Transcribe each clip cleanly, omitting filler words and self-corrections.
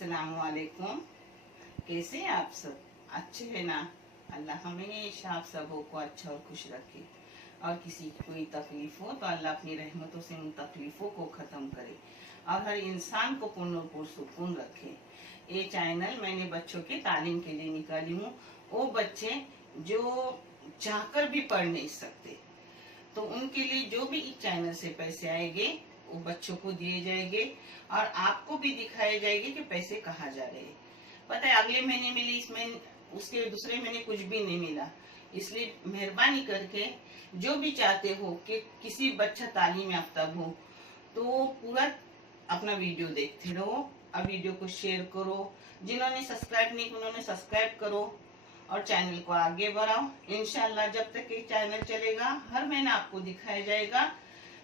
अस्सलामुअलैकुम। कैसे हैं आप सब? अच्छे हैं ना? अल्लाह हमेशा आप सबों को अच्छा और खुश रखे, और किसी की कोई तकलीफ हो तो अल्लाह अपनी रहमतों से उन तकलीफों को ख़त्म करे और हर इंसान को पूर्ण सुकून रखे। ये चैनल मैंने बच्चों के तालीम के लिए निकाली हूँ। वो बच्चे जो चाहकर भी पढ़ नहीं सकते, तो उनके लिए जो भी इस चैनल से पैसे आएंगे वो बच्चों को दिए जाएंगे और आपको भी दिखाए जाएंगे कि पैसे कहाँ जा रहे हैं। पता है अगले महीने मिली, इसमें उसके दूसरे महीने कुछ भी नहीं मिला। इसलिए मेहरबानी करके जो भी चाहते हो कि किसी बच्चा तालीम याफ्ता हो तो पूरा अपना वीडियो देखते रहो और वीडियो को शेयर करो। जिन्होंने सब्सक्राइब नहीं किया उन्होंने सब्सक्राइब करो और चैनल को आगे बढ़ाओ। इंशाल्लाह जब तक ये चैनल चलेगा हर महीना आपको दिखाया जाएगा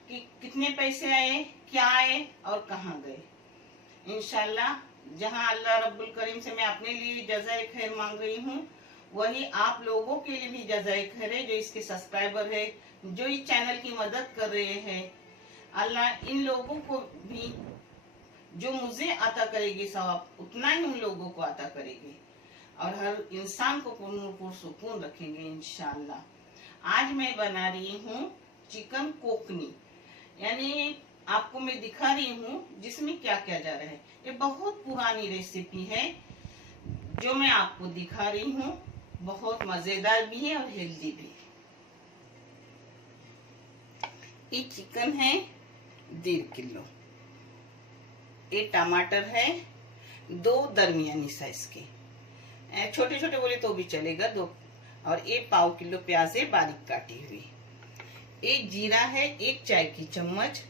कि कितने पैसे आए, क्या आए और कहाँ गए। इंशाल्लाह जहाँ अल्लाह रब्बुल करीम से मैं अपने लिए जज़ाए खैर मांग रही हूँ, वही आप लोगों के लिए भी जज़ाए खैर है जो इसके सब्सक्राइबर है, जो इस चैनल की मदद कर रहे हैं। अल्लाह इन लोगों को भी जो मुझे अता करेगी सवाब उतना ही उन लोगों को अता करेगी और हर इंसान को पुरसुकून रखेंगे इंशाल्लाह। आज मैं बना रही हूँ चिकन कोकनी, यानी आपको मैं दिखा रही हूँ जिसमें क्या क्या जा रहा है। ये बहुत पुरानी रेसिपी है जो मैं आपको दिखा रही हूँ। बहुत मजेदार भी है और हेल्दी भी। ये चिकन है 1.5 किलो। ये टमाटर है 2 दरमियानी साइज के, छोटे छोटे बोले तो भी चलेगा 2। और 1 पाव किलो प्याज है बारीक काटी हुई। एक जीरा है 1 चाय की चम्मच,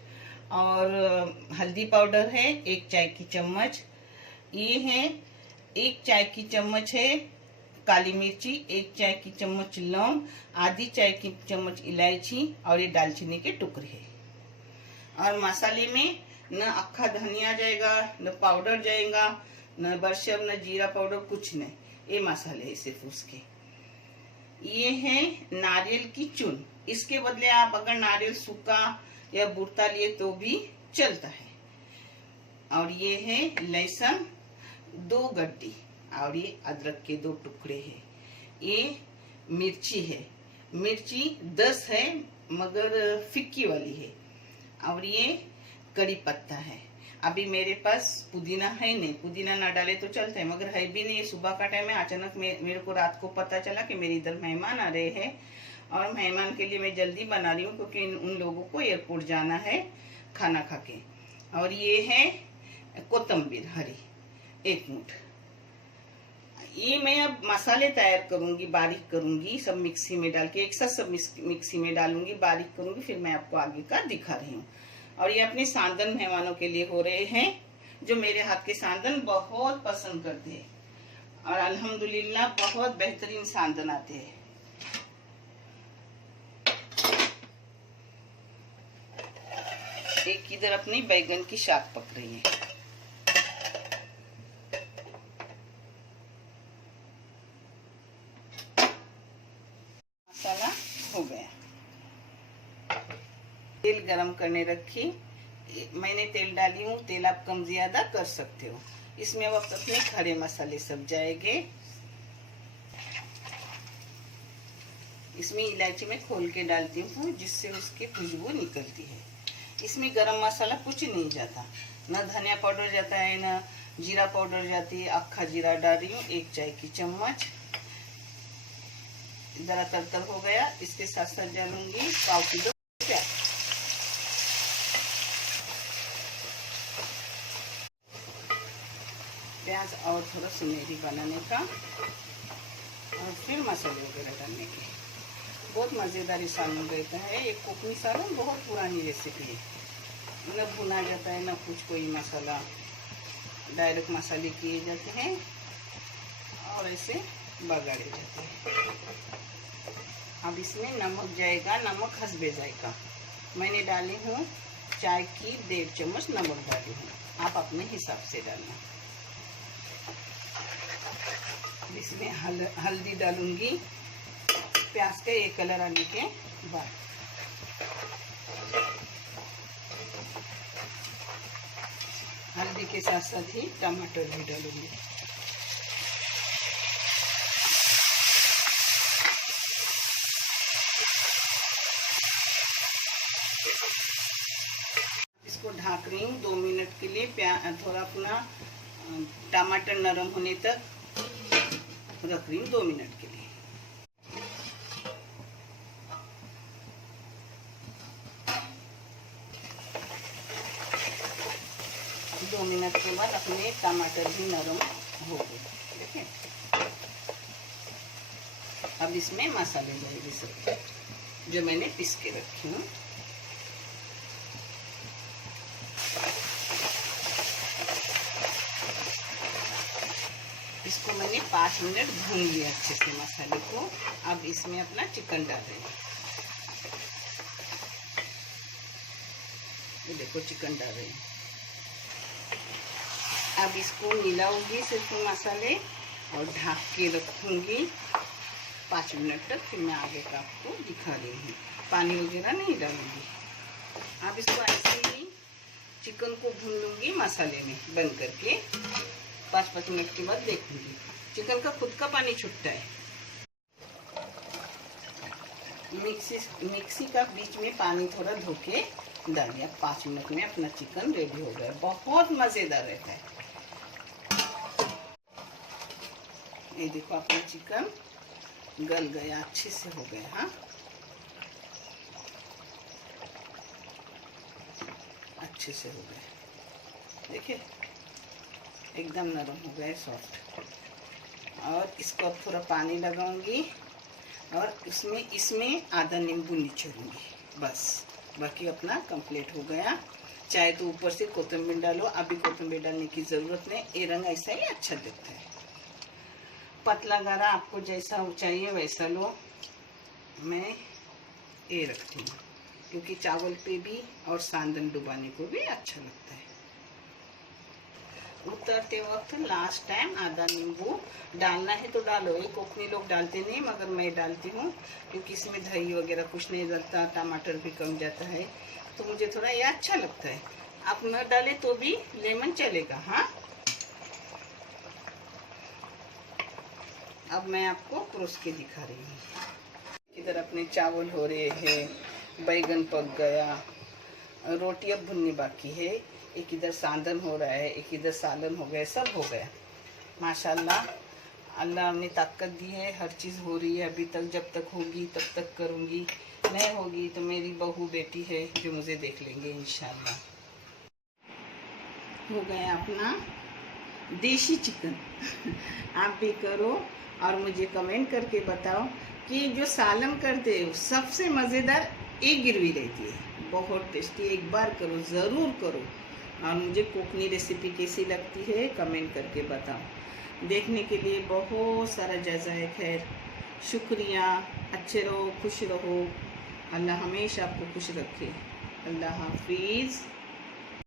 और हल्दी पाउडर है 1 चाय की चम्मच। ये है 1 चाय की चम्मच है काली मिर्ची, 1 चाय की चम्मच लौंग, आधी चाय की चम्मच इलायची और ये दालचीनी के टुकड़े है। और मसाले में न अक्खा धनिया जाएगा, न पाउडर जाएगा, न बरशम, न जीरा पाउडर, कुछ नहीं। ये मसाले है सिर्फ उसके। ये है नारियल की चून। इसके बदले आप अगर नारियल सूखा या बुरता लिए तो भी चलता है। और ये है लहसुन 2 गड्डी और ये अदरक के 2 टुकड़े हैं। ये मिर्ची है, मिर्ची 10 है मगर फिक्की वाली है। और ये कड़ी पत्ता है। अभी मेरे पास पुदीना है नहीं, पुदीना ना डाले तो चलता है मगर है भी नहीं। सुबह का टाइम है, अचानक मेरे को रात को पता चला कि मेरे इधर मेहमान आ रहे हैं और मेहमान के लिए मैं जल्दी बना रही हूँ क्योंकि उन लोगों को एयरपोर्ट जाना है खाना खा के। और ये है कोतंबीर हरी 1 मुठ। ये मैं अब मसाले तैयार करूंगी, बारीक करूंगी, सब मिक्सी में डाल के एक साथ सब मिक्सी में डालूंगी, बारीक करूंगी, फिर मैं आपको आगे का दिखा रही हूँ। और ये अपने सांदन मेहमानों के लिए हो रहे हैं जो मेरे हाथ के सांदन बहुत पसंद करते हैं और अल्हम्दुलिल्लाह बहुत बेहतरीन सांदन आते हैं। एक इधर अपनी बैगन की शाक पक रही है। मसाला हो गया। तेल गरम करने रखी, मैंने तेल डाली हूँ। तेल आप कम ज्यादा कर सकते हो। इसमें अब अपने खड़े मसाले सब जाएंगे। इसमें इलायची में खोल के डालती हूँ जिससे उसकी खुशबू निकलती है। इसमें गरम मसाला कुछ नहीं जाता, न धनिया पाउडर जाता है न जीरा पाउडर जाती है। अक्खा जीरा डाल रही हूँ 1 चाय की चम्मच। जरा तरतर हो गया, इसके साथ साथ डालूंगी पाव किलो प्याज। प्याज और थोड़ा सुनहरी बनाने का और फिर मसाले वगैरह डालने के। बहुत मज़ेदार सालन रहता है। एक कोकनी सालन बहुत पुरानी रेसिपी है, न भुना जाता है न कुछ कोई मसाला, डायरेक्ट मसाले किए जाते हैं और ऐसे बगाड़े जाते हैं। अब इसमें नमक जाएगा, नमक हस्बे जाएगा। मैंने डाली हूँ चाय की 1.5 चम्मच नमक डाली हूँ, आप अपने हिसाब से डालना। इसमें हल्दी डालूंगी प्याज का ये कलर आने के बाद। हल्दी के साथ साथ ही टमाटर भी डालूंगी। इसको ढाक रही हूँ 2 मिनट के लिए। थोड़ा अपना टमाटर नरम होने तक रख रही हूँ 2 मिनट के लिए। दो मिनट के बाद अपने टमाटर भी नरम हो गए। देखिए, अब इसमें मसाले जाएंगे सब जो मैंने पीस के रखी हूँ। इसको मैंने 5 मिनट भून लिया अच्छे से मसाले को। अब इसमें अपना चिकन डाल देंगे। ये देखो चिकन डाल रहे हैं। अब इसको मिलाऊंगी सिर्फ मसाले और ढक के रखूंगी 5 मिनट तक। फिर मैं आगे का आपको दिखा रही हूँ। पानी वगैरह नहीं डालूंगी। अब इसको ऐसे ही चिकन को भून लूंगी मसाले में बंद करके। 5 मिनट के बाद देखूंगी। चिकन का खुद का पानी छूटता है। मिक्सी का बीच में पानी थोड़ा धो के डाल दिया। 5 मिनट में अपना चिकन रेडी हो गया। बहुत मज़ेदार रहता है। ये देखो अपना चिकन गल गया, अच्छे से हो गया। हाँ, अच्छे से हो गया। देखिए एकदम नरम हो गया, सॉफ्ट। और इसको अब थोड़ा पानी लगाऊंगी और इसमें आधा नींबू निचोड़ूंगी। बस, बाकी अपना कंप्लीट हो गया। चाहे तो ऊपर से कोथिंबीर डालो। अभी कोथिंबीर डालने की ज़रूरत नहीं। ये रंग ऐसा ही अच्छा दिखता है। पतला गाढ़ा आपको जैसा चाहिए वैसा लो। मैं ये रखती हूँ क्योंकि चावल पे भी और सांदन डुबाने को भी अच्छा लगता है। उतरते वक्त लास्ट टाइम आधा नींबू डालना है तो डालो। ये कोकनी लोग डालते नहीं, मगर मैं डालती हूँ क्योंकि इसमें दही वगैरह कुछ नहीं डलता। टमाटर भी कम जाता है तो मुझे थोड़ा ये अच्छा लगता है। आप न डाले तो भी लेमन चलेगा। हाँ, अब मैं आपको परोस के दिखा रही हूँ। इधर अपने चावल हो रहे हैं, बैगन पक गया, रोटी अब भुननी बाकी है। एक इधर सांदन हो रहा है, एक इधर सालन हो गया, सब हो गया। माशाल्लाह, अल्लाह ने ताकत दी है। हर चीज़ हो रही है अभी तक। जब तक होगी तब तक करूँगी, नहीं होगी तो मेरी बहू बेटी है जो मुझे देख लेंगे इंशाल्लाह। हो गया अपना देसी चिकन। आप भी करो और मुझे कमेंट करके बताओ कि जो सालन करते हो सबसे मज़ेदार एक गिरवी रहती है, बहुत टेस्टी। एक बार करो, ज़रूर करो। और मुझे कोकनी रेसिपी कैसी लगती है कमेंट करके बताओ। देखने के लिए बहुत सारा जज़ाए खैर, शुक्रिया। अच्छे रहो, खुश रहो। अल्लाह हमेशा आपको खुश रखे। अल्लाह हाफिज़।